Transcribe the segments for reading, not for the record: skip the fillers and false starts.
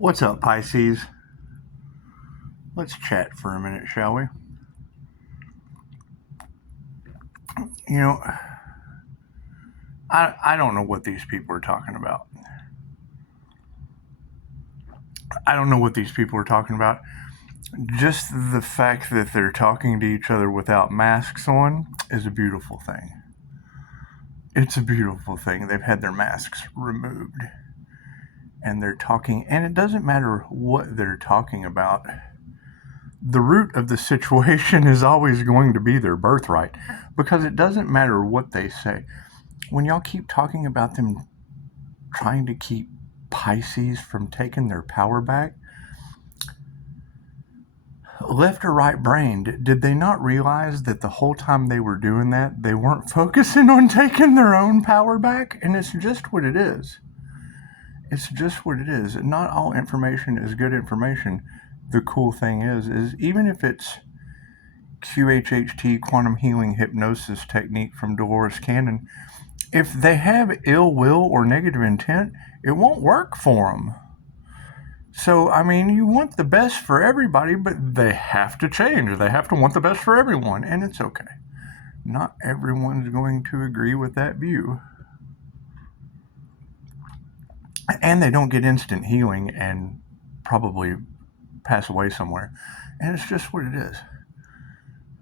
What's up, Pisces? Let's chat for a minute, shall we? You know, I don't know what these people are talking about. I don't know what these people are talking about. Just the fact that they're talking to each other without masks on is a beautiful thing. It's a beautiful thing. They've had their masks removed and they're talking, and it doesn't matter what they're talking about. The root of the situation is always going to be their birthright, because it doesn't matter what they say. When y'all keep talking about them trying to keep Pisces from taking their power back, left or right brained, did they not realize that the whole time they were doing that, they weren't focusing on taking their own power back? And it's just what it is. It's just what it is. Not all information is good information. The cool thing is even if it's QHHT, quantum healing hypnosis technique from Dolores Cannon, if they have ill will or negative intent, it won't work for them. So, I mean, you want the best for everybody, but they have to change. They have to want the best for everyone, and it's okay. Not everyone's going to agree with that view. And they don't get instant healing and probably pass away somewhere. And it's just what it is.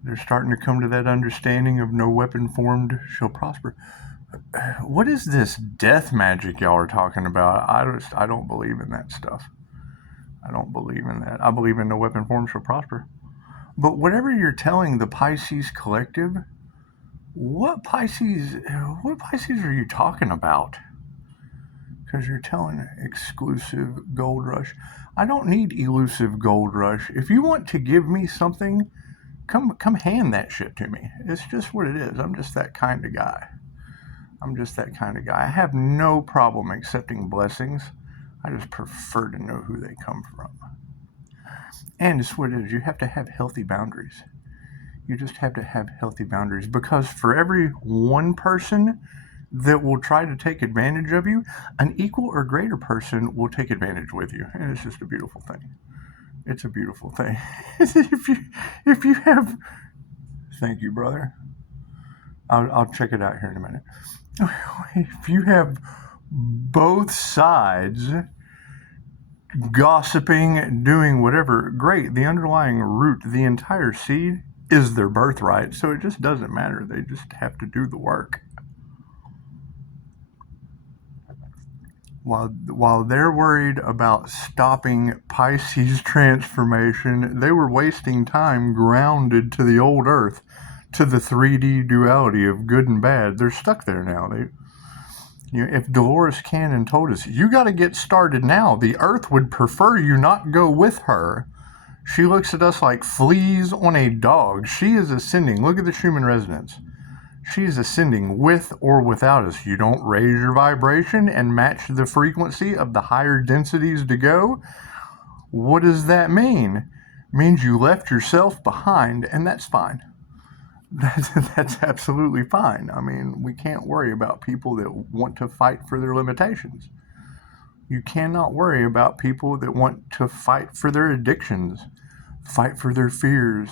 They're starting to come to that understanding of no weapon formed shall prosper. What is this death magic y'all are talking about? I don't believe in that stuff. I don't believe in that. I believe in no weapon formed shall prosper. But whatever you're telling the Pisces collective, what Pisces are you talking about? Because you're telling exclusive gold rush. I don't need elusive gold rush. If you want to give me something, come hand that shit to me. It's just what it is. I'm just that kind of guy. I have no problem accepting blessings. I just prefer to know who they come from. And it's what it is. You have to have healthy boundaries. You just have to have healthy boundaries, because for every one person that will try to take advantage of you, an equal or greater person will take advantage with you. And it's just a beautiful thing. It's a beautiful thing. if you have, thank you, brother. I'll check it out here in a minute. If you have both sides gossiping, doing whatever, great. The underlying root, the entire seed, is their birthright. So it just doesn't matter. They just have to do the work. While they're worried about stopping Pisces transformation, they were wasting time grounded to the old earth, to the 3D duality of good and bad. They're stuck there now. If Dolores Cannon told us, you got to get started now, the earth would prefer you not go with her. She looks at us like fleas on a dog. She is ascending. Look at the Schumann resonance. She's ascending with or without us. You don't raise your vibration and match the frequency of the higher densities to go. What does that mean? It means you left yourself behind, and that's fine. That's absolutely fine. I mean, we can't worry about people that want to fight for their limitations. You cannot worry about people that want to fight for their addictions, fight for their fears,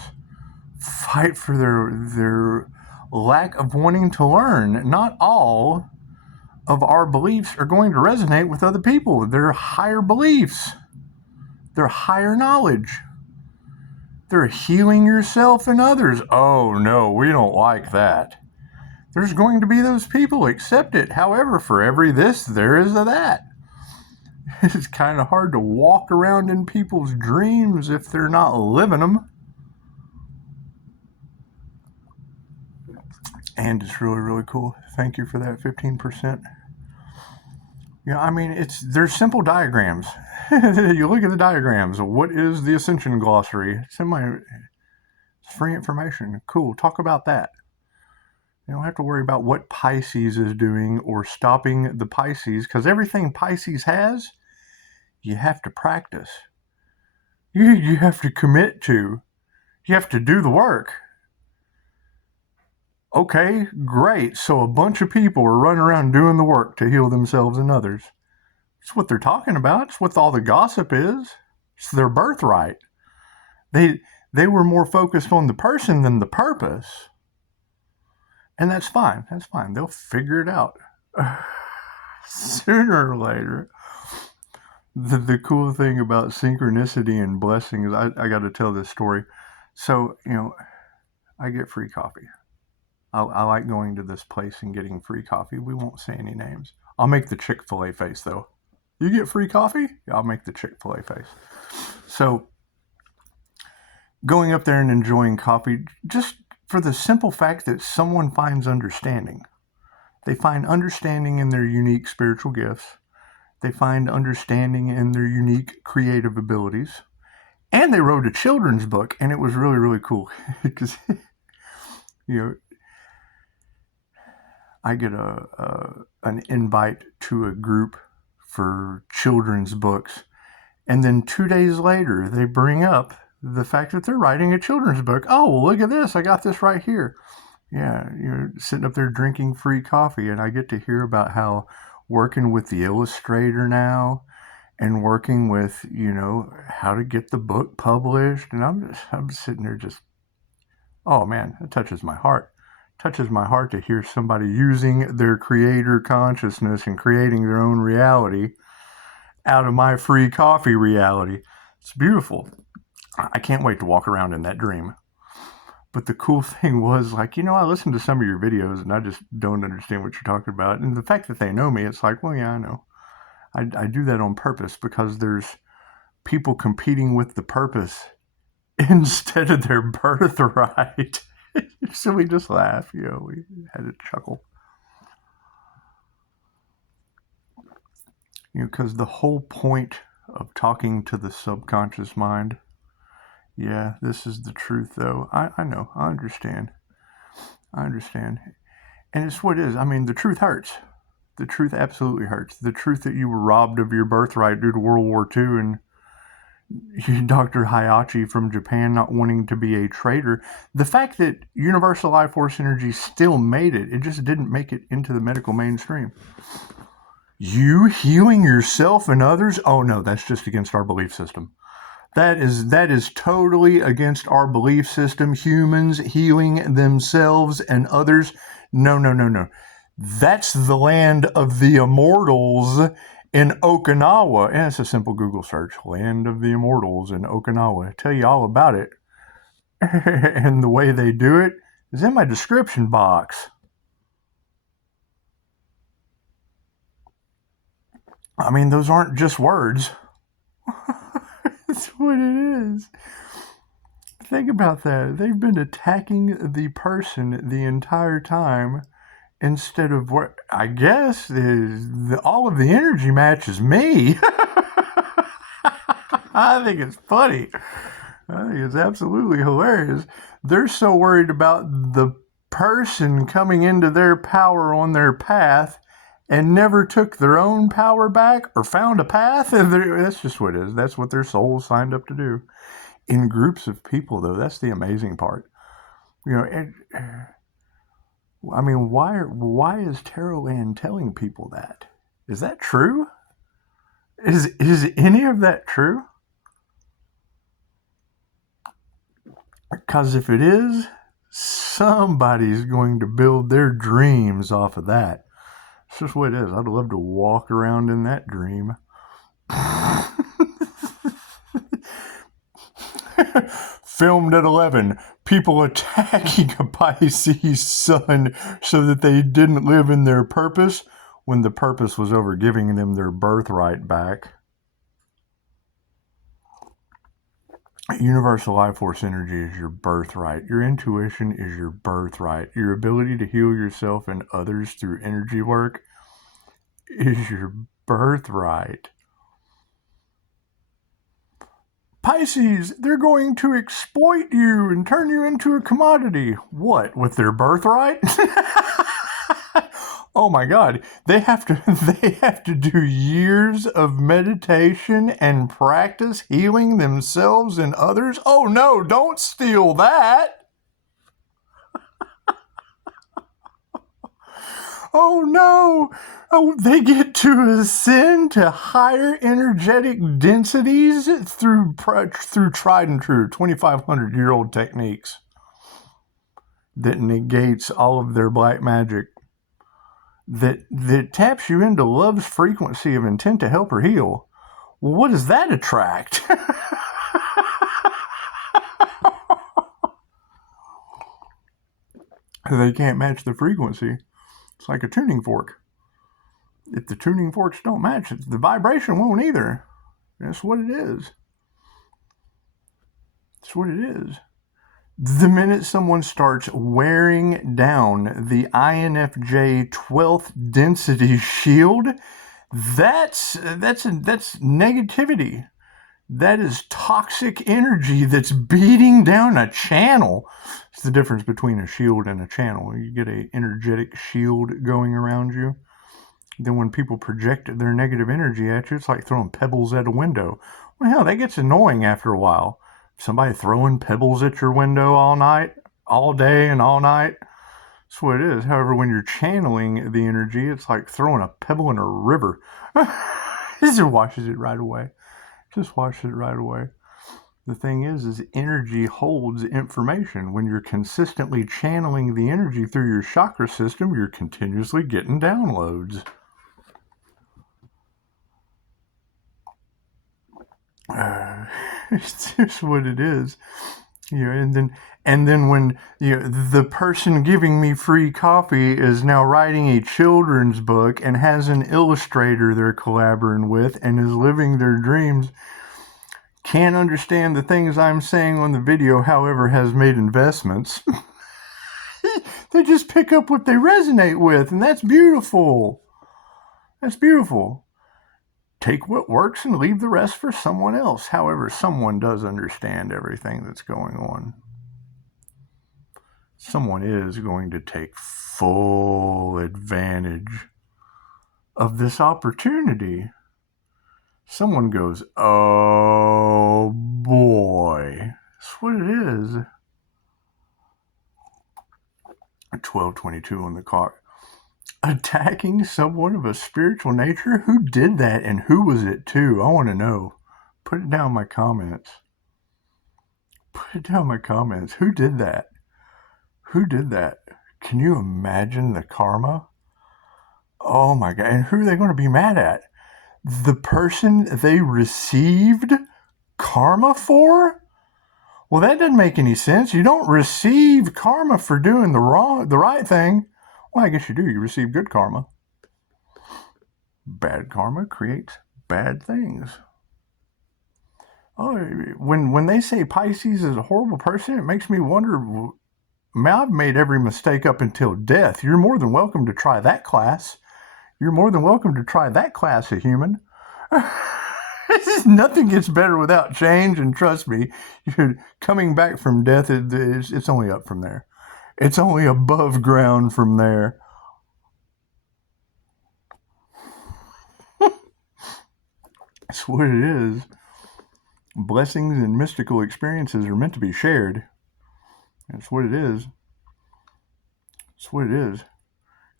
fight for their lack of wanting to learn. Not all of our beliefs are going to resonate with other people. They're higher beliefs. They're higher knowledge. They're healing yourself and others. Oh no, we don't like that. There's going to be those people. Accept it. However, for every this, there is a that. It's kind of hard to walk around in people's dreams if they're not living them. And it's really, really cool. Thank you for that 15%. I mean, there's simple diagrams. You look at the diagrams. What is the Ascension Glossary? It's free information. Cool. Talk about that. You don't have to worry about what Pisces is doing or stopping the Pisces, because everything Pisces has, you have to practice. You have to commit to. You have to do the work. Okay, great. So a bunch of people are running around doing the work to heal themselves and others. It's what they're talking about. It's what all the gossip is. It's their birthright. They were more focused on the person than the purpose. And that's fine. That's fine. They'll figure it out. Sooner or later. The cool thing about synchronicity and blessings, I got to tell this story. So, I get free coffee. I like going to this place and getting free coffee. We won't say any names. I'll make the Chick-fil-A face, though. You get free coffee? Yeah, I'll make the Chick-fil-A face. So, going up there and enjoying coffee, just for the simple fact that someone finds understanding. They find understanding in their unique spiritual gifts. They find understanding in their unique creative abilities. And they wrote a children's book, and it was really, really cool. Because, I get an invite to a group for children's books. And then 2 days later, they bring up the fact that they're writing a children's book. Oh, well, look at this. I got this right here. Yeah, you're sitting up there drinking free coffee, and I get to hear about how working with the illustrator now and working with, how to get the book published. And I'm sitting there just, oh man, it touches my heart. It touches my heart to hear somebody using their creator consciousness and creating their own reality out of my free coffee reality. It's beautiful. I can't wait to walk around in that dream. But the cool thing was, I listened to some of your videos and I just don't understand what you're talking about. And the fact that they know me, it's like, well, yeah, I know. I do that on purpose because there's people competing with the purpose instead of their birthright. So we just laugh, we had a chuckle. Because the whole point of talking to the subconscious mind, yeah, this is the truth, though. I know. I understand. And it's what it is. I mean, the truth hurts. The truth absolutely hurts. The truth that you were robbed of your birthright due to World War II and Dr. Hayashi from Japan not wanting to be a traitor. The fact that Universal Life Force Energy still made it, it just didn't make it into the medical mainstream. You healing yourself and others? Oh, no, that's just against our belief system. That is totally against our belief system. Humans healing themselves and others. No. That's the land of the immortals in Okinawa. And it's a simple Google search. Land of the immortals in Okinawa. I tell you all about it. And the way they do it is in my description box. I mean, those aren't just words. That's what it is. Think about that. They've been attacking the person the entire time instead of what I guess is all of the energy matches me. I think it's funny. I think it's absolutely hilarious. They're so worried about the person coming into their power on their path and never took their own power back or found a path. That's just what it is. That's what their soul signed up to do. In groups of people, though, that's the amazing part. I mean, why is Tarot Land telling people that? Is that true? Is any of that true? Because if it is, somebody's going to build their dreams off of that. It's just what it is. I'd love to walk around in that dream. Filmed at 11. People attacking a Pisces sun so that they didn't live in their purpose when the purpose was over giving them their birthright back. Universal Life Force Energy is your birthright. Your intuition is your birthright. Your ability to heal yourself and others through energy work is your birthright. Pisces, they're going to exploit you and turn you into a commodity. What, with their birthright? Oh my God, they have to do years of meditation and practice healing themselves and others. Oh no, don't steal that. Oh no! Oh, they get to ascend to higher energetic densities through tried and true 2,500-year-old techniques that negates all of their black magic. That taps you into love's frequency of intent to help or heal. Well, what does that attract? They can't match the frequency. It's like a tuning fork. If the tuning forks don't match, the vibration won't either. That's what it is. That's what it is. The minute someone starts wearing down the INFJ 12th density shield, that's negativity. That is toxic energy that's beating down a channel. It's the difference between a shield and a channel. You get an energetic shield going around you. Then when people project their negative energy at you, it's like throwing pebbles at a window. Well, hell, that gets annoying after a while. Somebody throwing pebbles at your window all night, all day and all night. That's what it is. However, when you're channeling the energy, it's like throwing a pebble in a river. It just washes it right away. Just washes it right away. The thing is energy holds information. When you're consistently channeling the energy through your chakra system, you're continuously getting downloads. It's just what it is. And then when the person giving me free coffee is now writing a children's book and has an illustrator they're collaborating with and is living their dreams, can't understand the things I'm saying on the video, however, has made investments. They just pick up what they resonate with, and that's beautiful. That's beautiful. Take what works and leave the rest for someone else. However, someone does understand everything that's going on. Someone is going to take full advantage of this opportunity. Someone goes, oh boy. That's what it is. 12:22 on the clock. Attacking someone of a spiritual nature? Who did that and who was it to? I want to know. Put it down in my comments. Put it down in my comments. Who did that? Who did that? Can you imagine the karma? Oh my God. And who are they going to be mad at? The person they received karma for? Well, that doesn't make any sense. You don't receive karma for doing the right thing. Well, I guess you do. You receive good karma. Bad karma creates bad things. Oh, when they say Pisces is a horrible person, it makes me wonder, I've made every mistake up until death. You're more than welcome to try that class. You're more than welcome to try that class of human. Nothing gets better without change, and trust me, coming back from death, it's only up from there. It's only above ground from there. That's what it is. Blessings and mystical experiences are meant to be shared. That's what it is. That's what it is.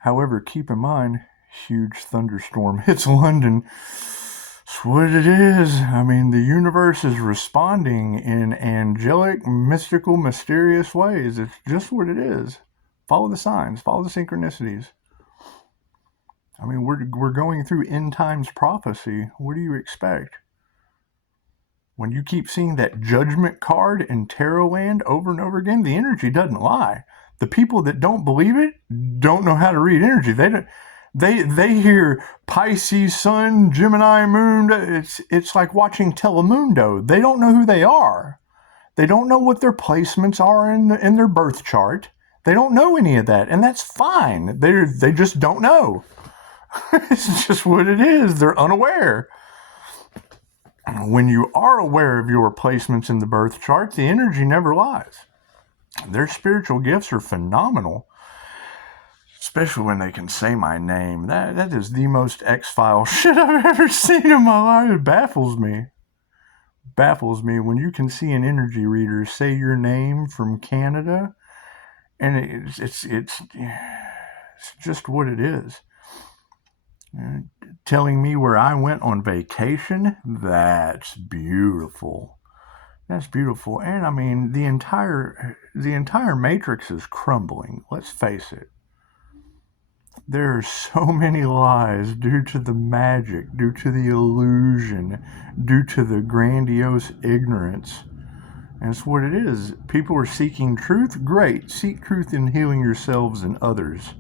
However, keep in mind, huge thunderstorm hits London. That's what it is. I mean, the universe is responding in angelic, mystical, mysterious ways. It's just what it is. Follow the signs. Follow the synchronicities. I mean, we're going through end times prophecy. What do you expect? When you keep seeing that judgment card in Tarot land over and over again, the energy doesn't lie. The people that don't believe it don't know how to read energy. They hear Pisces Sun, Gemini Moon. It's like watching Telemundo. They don't know who they are. They don't know what their placements are in their birth chart. They don't know any of that, and that's fine. They just don't know. It's just what it is. They're unaware. When you are aware of your placements in the birth chart, the energy never lies. Their spiritual gifts are phenomenal. Especially when they can say my name. That is the most X-File shit I've ever seen in my life. It baffles me. Baffles me when you can see an energy reader say your name from Canada, and it's It's just what it is. Telling me where I went on vacation, that's beautiful. That's beautiful. And I mean, the entire matrix is crumbling. Let's face it. There are so many lies due to the magic, due to the illusion, due to the grandiose ignorance. And it's what it is. People are seeking truth. Great. Seek truth in healing yourselves and others.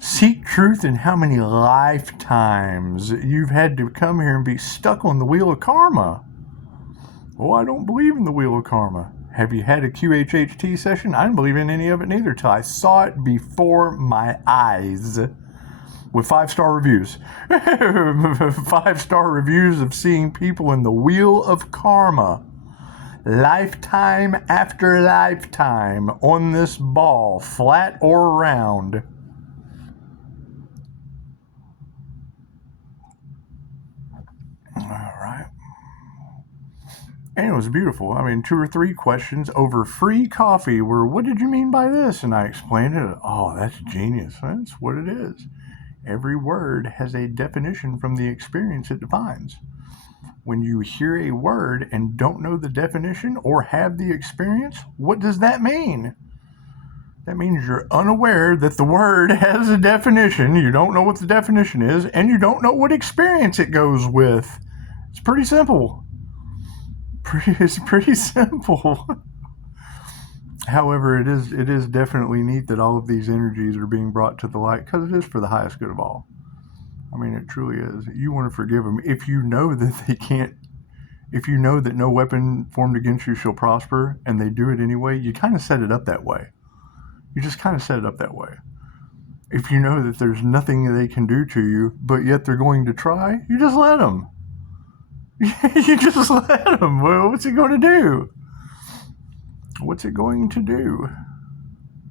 Seek truth in how many lifetimes you've had to come here and be stuck on the wheel of karma. Oh, I don't believe in the wheel of karma. Have you had a QHHT session? I didn't believe in any of it neither till I saw it before my eyes with 5-star reviews. 5-star reviews of seeing people in the wheel of karma. Lifetime after lifetime on this ball, flat or round. All right. And it was beautiful. I mean, 2 or 3 questions over free coffee were, what did you mean by this? And I explained it. Oh, that's genius. That's what it is. Every word has a definition from the experience it defines. When you hear a word and don't know the definition or have the experience, what does that mean? That means you're unaware that the word has a definition, you don't know what the definition is, and you don't know what experience it goes with. It's pretty simple. It's pretty simple. However, it is definitely neat that all of these energies are being brought to the light because it is for the highest good of all. I mean, it truly is. You want to forgive them. If you know that they can't, if you know that no weapon formed against you shall prosper and they do it anyway, you kind of set it up that way. You just kind of set it up that way. If you know that there's nothing they can do to you, but yet they're going to try, you just let them. You just let them. Well, what's it going to do? What's it going to do?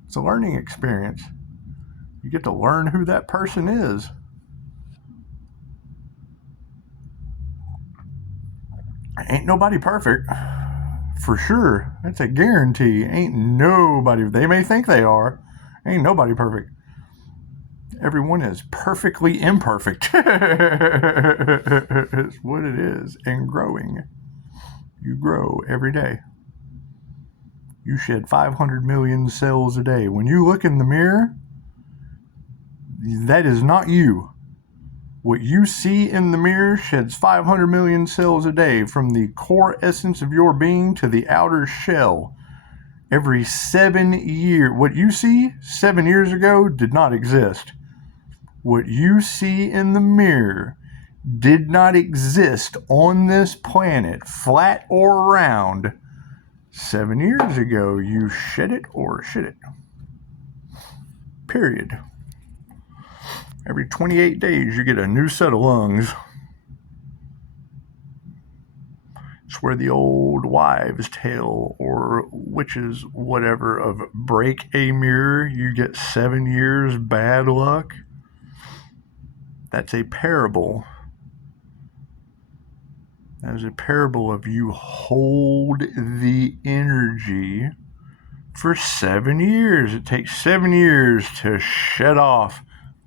It's a learning experience. You get to learn who that person is. Ain't nobody perfect. For sure. That's a guarantee. Ain't nobody. They may think they are. Ain't nobody perfect. Everyone is perfectly imperfect. It's what it is. And growing. You grow every day. You shed 500 million cells a day. When you look in the mirror, that is not you. What you see in the mirror sheds 500 million cells a day from the core essence of your being to the outer shell. Every 7 years, what you see 7 years ago did not exist. What you see in the mirror did not exist on this planet, flat or round. 7 years ago, you shed it or shit it. Period. Every 28 days, you get a new set of lungs. It's where the old wives' tale or witches, whatever, of break a mirror, you get 7 years bad luck. That's a parable. That is a parable of you hold the energy for 7 years. It takes 7 years to shed off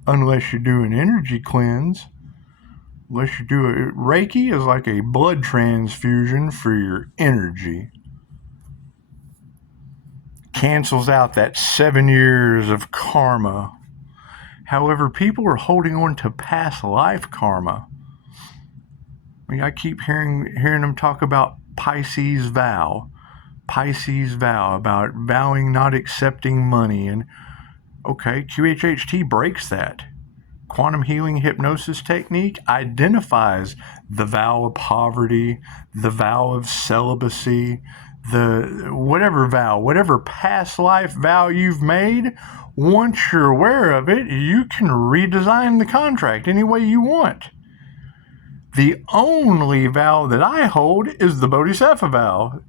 unless you do an energy cleanse. Unless you do it. Reiki is like a blood transfusion for your energy. Cancels out that 7 years of karma. However, people are holding on to past life karma. I mean, I keep hearing them talk about Pisces vow. Pisces vow, about vowing not accepting money. And okay, QHHT breaks that. Quantum healing hypnosis technique identifies the vow of poverty, the vow of celibacy, the whatever vow, whatever past life vow you've made. Once you're aware of it, you can redesign the contract any way you want. The only vow that I hold is the Bodhisattva vow.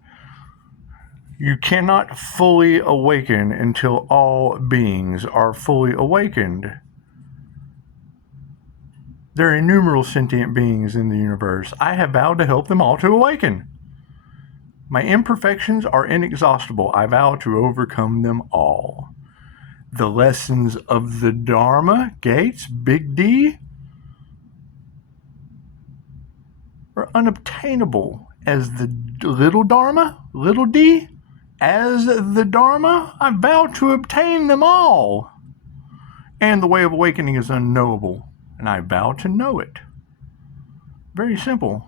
You cannot fully awaken until all beings are fully awakened. There are innumerable sentient beings in the universe. I have vowed to help them all to awaken. My imperfections are inexhaustible. I vow to overcome them all. The lessons of the Dharma gates, big D, are unobtainable as the little Dharma, little d. As the Dharma, I vow to obtain them all. And the way of awakening is unknowable, and I vow to know it. Very simple.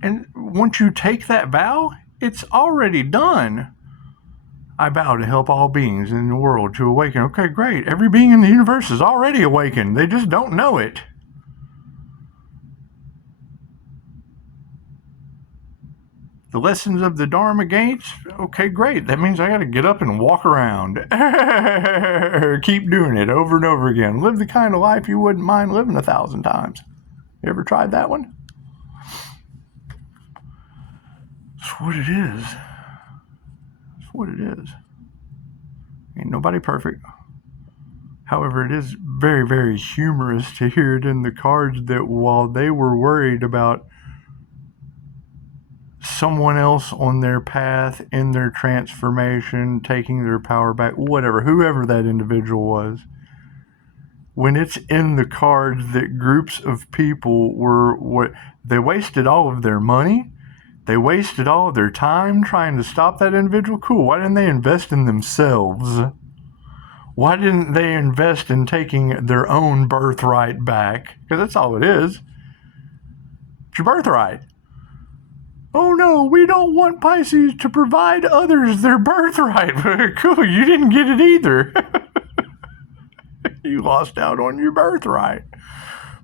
And once you take that vow, it's already done. I vow to help all beings in the world to awaken. Okay, great. Every being in the universe is already awakened. They just don't know it. The lessons of the Dharma gates? Okay, great. That means I got to get up and walk around. Keep doing it over and over again. Live the kind of life you wouldn't mind living 1,000 times. You ever tried that one? That's what it is. That's what it is. Ain't nobody perfect. However, it is very, very humorous to hear it in the cards that while they were worried about someone else on their path, in their transformation, taking their power back, whatever, whoever that individual was, when it's in the cards that groups of people they wasted all of their money, they wasted all of their time trying to stop that individual. Cool. Why didn't they invest in themselves? Why didn't they invest in taking their own birthright back? Because that's all it is. It's your birthright. Oh no, we don't want Pisces to provide others their birthright. Cool, you didn't get it either. You lost out on your birthright.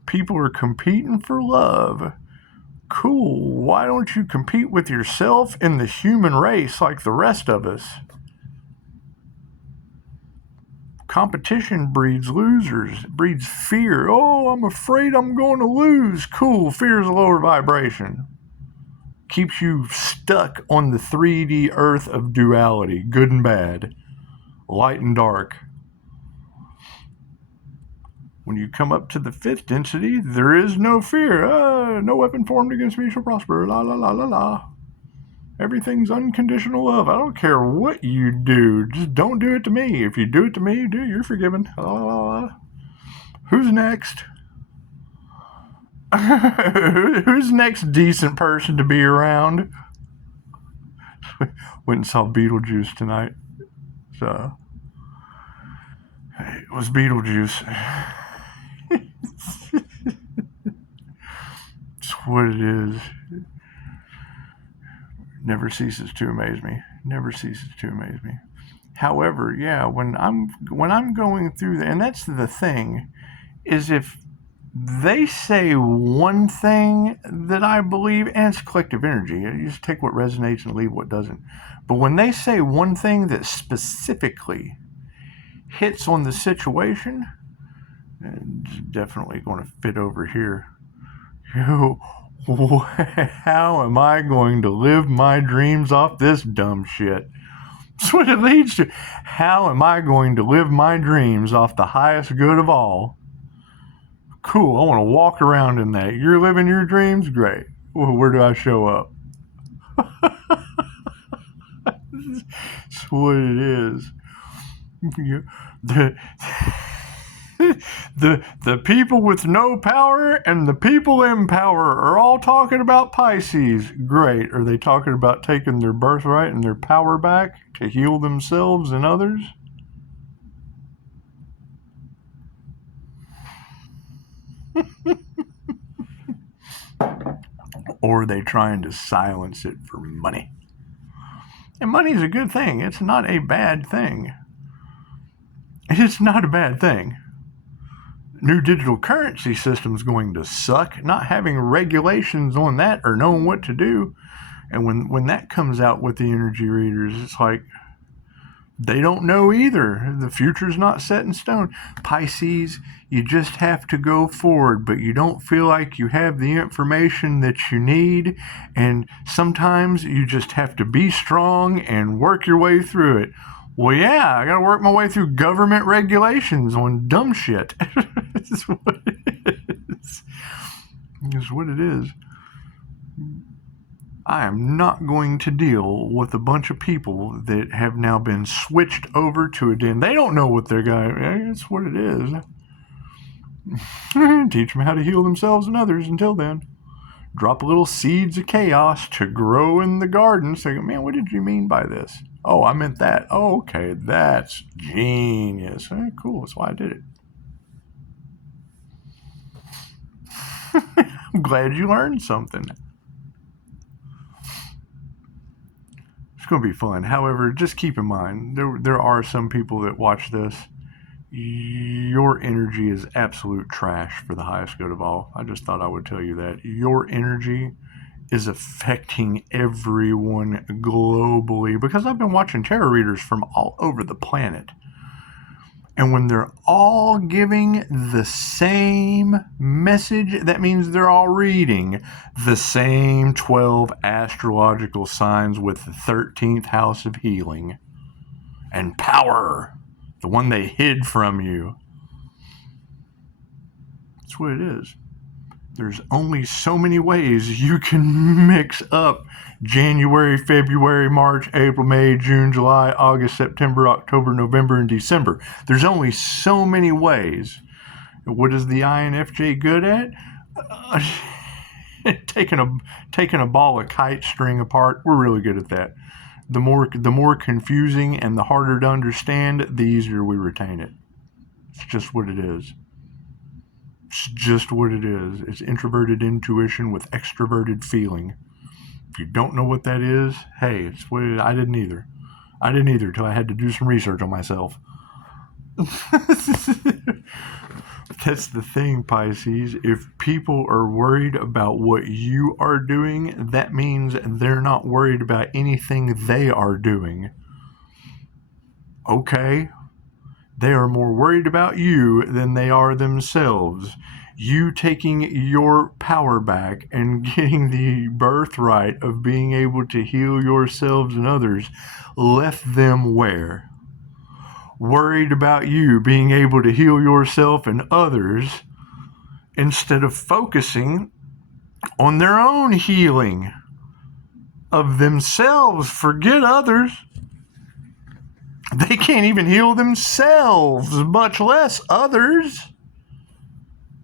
People are competing for love. Cool, why don't you compete with yourself and the human race like the rest of us? Competition breeds losers, breeds fear. Oh, I'm afraid I'm going to lose. Cool, fear is a lower vibration. Keeps you stuck on the 3D earth of duality, good and bad, light and dark. When you come up to the 5th density, there is no fear. No weapon formed against me shall prosper. La la la la la. Everything's unconditional love. I don't care what you do. Just don't do it to me. If you do it to me, you're forgiven. La la la la. Who's next? Who's next decent person to be around? Went and saw Beetlejuice tonight. So it was Beetlejuice. It's what it is. Never ceases to amaze me. Never ceases to amaze me. However, yeah, when I'm going through and that's the thing, is if they say one thing that I believe, and it's collective energy. You just take what resonates and leave what doesn't. But when they say one thing that specifically hits on the situation, it's definitely going to fit over here. How am I going to live my dreams off this dumb shit? That's what it leads to. How am I going to live my dreams off the highest good of all? Cool, I want to walk around in that. You're living your dreams? Great. Well, where do I show up? That's what it is. The people with no power and the people in power are all talking about Pisces. Great. Are they talking about taking their birthright and their power back to heal themselves and others? Or are they trying to silence it for money? And money is a good thing. It's not a bad thing. It's not a bad thing. New digital currency system's going to suck. Not having regulations on that or knowing what to do. And when that comes out with the energy readers, it's like they don't know either. The future's not set in stone. Pisces, you just have to go forward, but you don't feel like you have the information that you need. And sometimes you just have to be strong and work your way through it. Well, yeah, I got to work my way through government regulations on dumb shit. It's what it is. It's what it is. I am not going to deal with a bunch of people that have now been switched over to a den. They don't know what they're going. It's what it is. Teach them how to heal themselves and others until then. Drop little seeds of chaos to grow in the garden. Say, man, what did you mean by this? Oh, I meant that. Oh, okay, that's genius. Cool, that's why I did it. I'm glad you learned something. It's going to be fun. However, just keep in mind, there are some people that watch this. Your energy is absolute trash for the highest good of all. I just thought I would tell you that. Your energy is affecting everyone globally, because I've been watching tarot readers from all over the planet. And when they're all giving the same message, that means they're all reading the same 12 astrological signs with the 13th house of healing and power, the one they hid from you. That's what it is. There's only so many ways you can mix up January, February, March, April, May, June, July, August, September, October, November, and December. There's only so many ways. What is the INFJ good at? Taking a ball of kite string apart. We're really good at that. The more confusing and the harder to understand, the easier we retain it. It's just what it is. It's just what it is. It's introverted intuition with extroverted feeling. If you don't know what that is, hey, it's what it is. I didn't either until I had to do some research on myself. That's the thing, Pisces. If people are worried about what you are doing, that means they're not worried about anything they are doing. Okay? They are more worried about you than they are themselves. You taking your power back and getting the birthright of being able to heal yourselves and others left them where? Worried about you being able to heal yourself and others instead of focusing on their own healing of themselves. Forget others. They can't even heal themselves, much less others.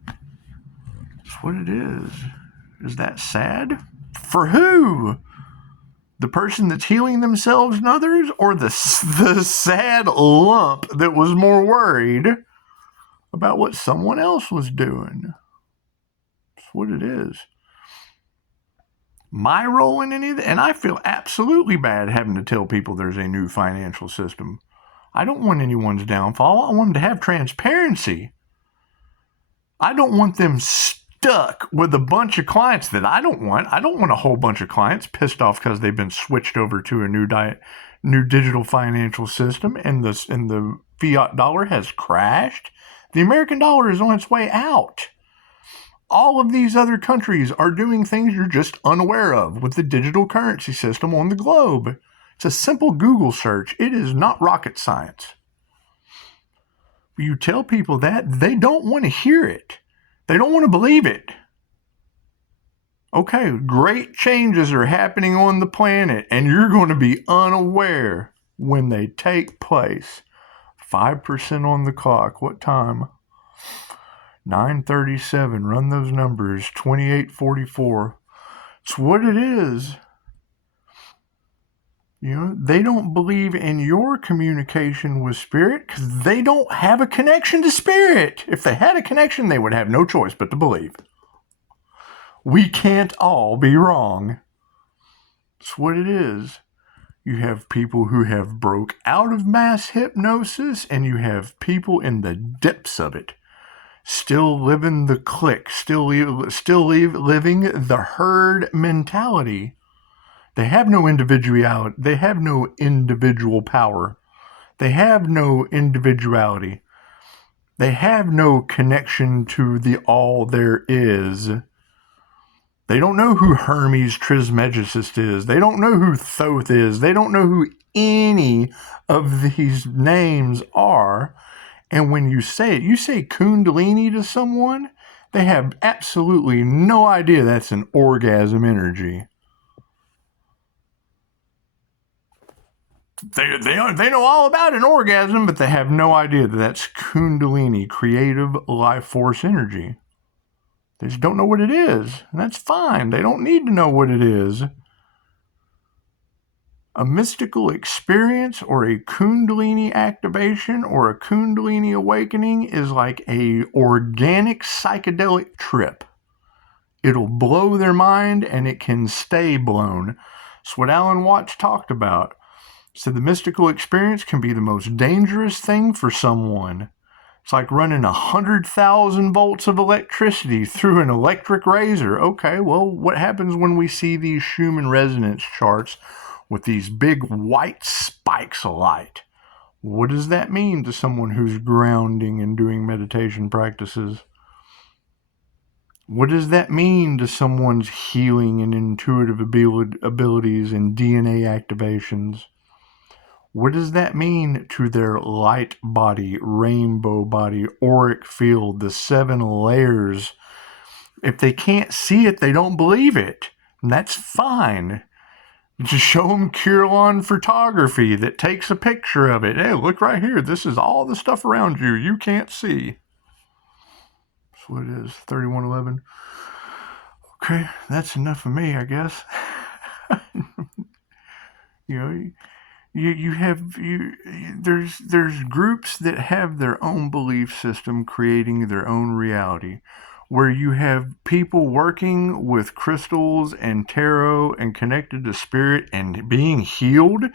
That's what it is. Is that sad? For who? The person that's healing themselves and others, or the sad lump that was more worried about what someone else was doing? That's what it is. My role in any of that, and I feel absolutely bad having to tell people there's a new financial system. I don't want anyone's downfall. I want them to have transparency. I don't want them stuck with a bunch of clients that I don't want. I don't want a whole bunch of clients pissed off because they've been switched over to a new digital financial system, and the fiat dollar has crashed. The American dollar is on its way out. All of these other countries are doing things you're just unaware of with the digital currency system on the globe. It's a simple Google search. It is not rocket science. You tell people that, they don't want to hear it. They don't want to believe it. Okay, great changes are happening on the planet, and you're going to be unaware when they take place. 5% on the clock. What time? 9:37. Run those numbers. 28:44. It's what it is. You know, they don't believe in your communication with spirit because they don't have a connection to spirit. If they had a connection, they would have no choice but to believe. We can't all be wrong. It's what it is. You have people who have broke out of mass hypnosis, and you have people in the depths of it, still living the clique, still living the herd mentality. They have no individuality. They have no individual power. They have no individuality. They have no connection to the all there is. They don't know who Hermes Trismegistus is. They don't know who Thoth is. They don't know who any of these names are. And when you say it, you say Kundalini to someone, they have absolutely no idea that's an orgasm energy. They know all about an orgasm, but they have no idea that that's Kundalini, creative life force energy. They just don't know what it is, and that's fine. They don't need to know what it is. A mystical experience or a Kundalini activation or a Kundalini awakening is like a organic psychedelic trip. It'll blow their mind, and it can stay blown. That's what Alan Watts talked about. So the mystical experience can be the most dangerous thing for someone. It's like running 100,000 volts of electricity through an electric razor. Okay, well, what happens when we see these Schumann resonance charts with these big white spikes of light? What does that mean to someone who's grounding and doing meditation practices? What does that mean to someone's healing and intuitive abilities and DNA activations? What does that mean to their light body, rainbow body, auric field, the 7 layers? If they can't see it, they don't believe it. And that's fine. Just show them Curlon photography that takes a picture of it. Hey, look right here. This is all the stuff around you you can't see. That's what it is, 3111. Okay, that's enough of me, I guess. There's groups that have their own belief system creating their own reality, where you have people working with crystals and tarot and connected to spirit and being healed.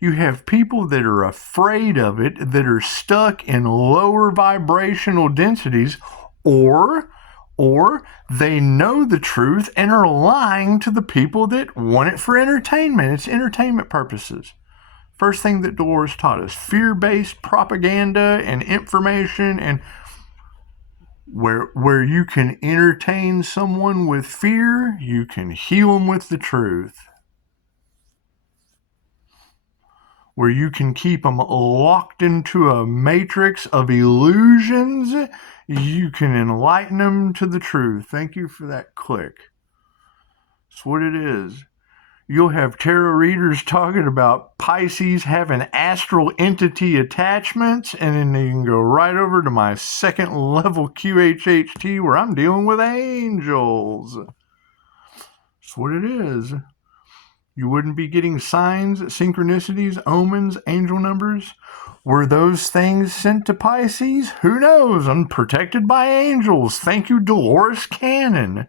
You have people that are afraid of it, that are stuck in lower vibrational densities, or they know the truth and are lying to the people that want it for entertainment. It's entertainment purposes. First thing that Dolores taught us, fear-based propaganda and information, and where you can entertain someone with fear, you can heal them with the truth. Where you can keep them locked into a matrix of illusions, you can enlighten them to the truth. Thank you for that click. That's what it is. You'll have tarot readers talking about Pisces having astral entity attachments, and then you can go right over to my second level QHHT where I'm dealing with angels. That's what it is. You wouldn't be getting signs, synchronicities, omens, angel numbers. Were those things sent to Pisces? Who knows? I'm protected by angels. Thank you, Dolores Cannon,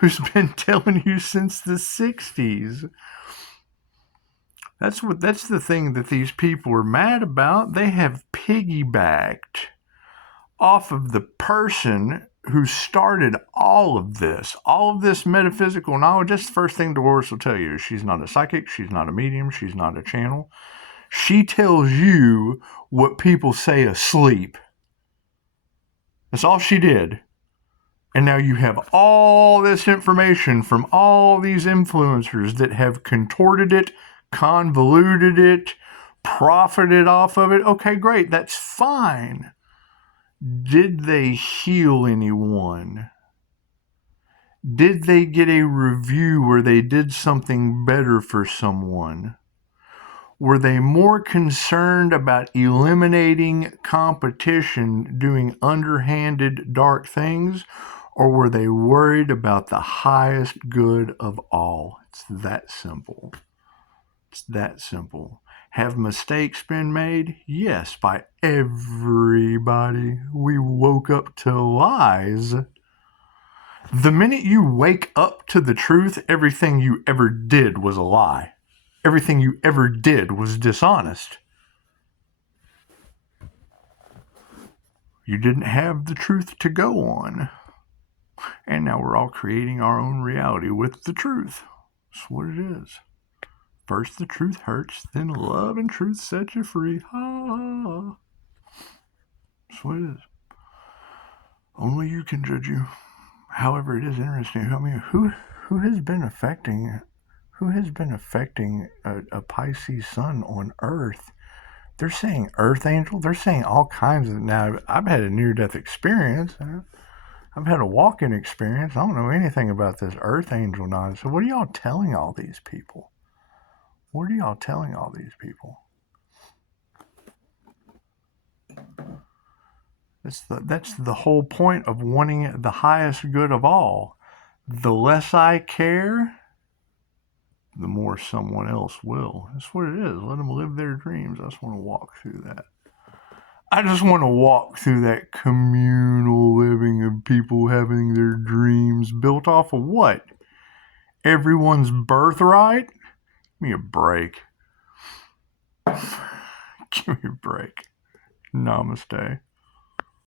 who's been telling you since the 60s. That's the thing that these people are mad about. They have piggybacked off of the person who started all of this metaphysical knowledge. That's the first thing Dolores will tell you. She's not a psychic, she's not a medium, she's not a channel. She tells you what people say asleep. That's all she did. And now you have all this information from all these influencers that have contorted it, convoluted it, profited off of it. Okay, great, that's fine. Did they heal anyone? Did they get a review where they did something better for someone? Were they more concerned about eliminating competition, doing underhanded dark things, or were they worried about the highest good of all? It's that simple. It's that simple. Have mistakes been made? Yes, by everybody. We woke up to lies. The minute you wake up to the truth, everything you ever did was a lie. Everything you ever did was dishonest. You didn't have the truth to go on. And now we're all creating our own reality with the truth. That's what it is. First the truth hurts, then love and truth set you free. Ha! That's what it is. Only you can judge you. However, it is interesting. I mean, who has been affecting a Pisces sun on Earth? They're saying Earth Angel. They're saying all kinds of. Now, I've had a near-death experience. I've had a walk-in experience. I don't know anything about this Earth Angel nonsense. So what are y'all telling all these people? What are y'all telling all these people? That's the whole point of wanting the highest good of all. The less I care, the more someone else will. That's what it is. Let them live their dreams. I just want to walk through that. I just want to walk through that communal living of people having their dreams built off of what? Everyone's birthright? Give me a break. Give me a break. Namaste.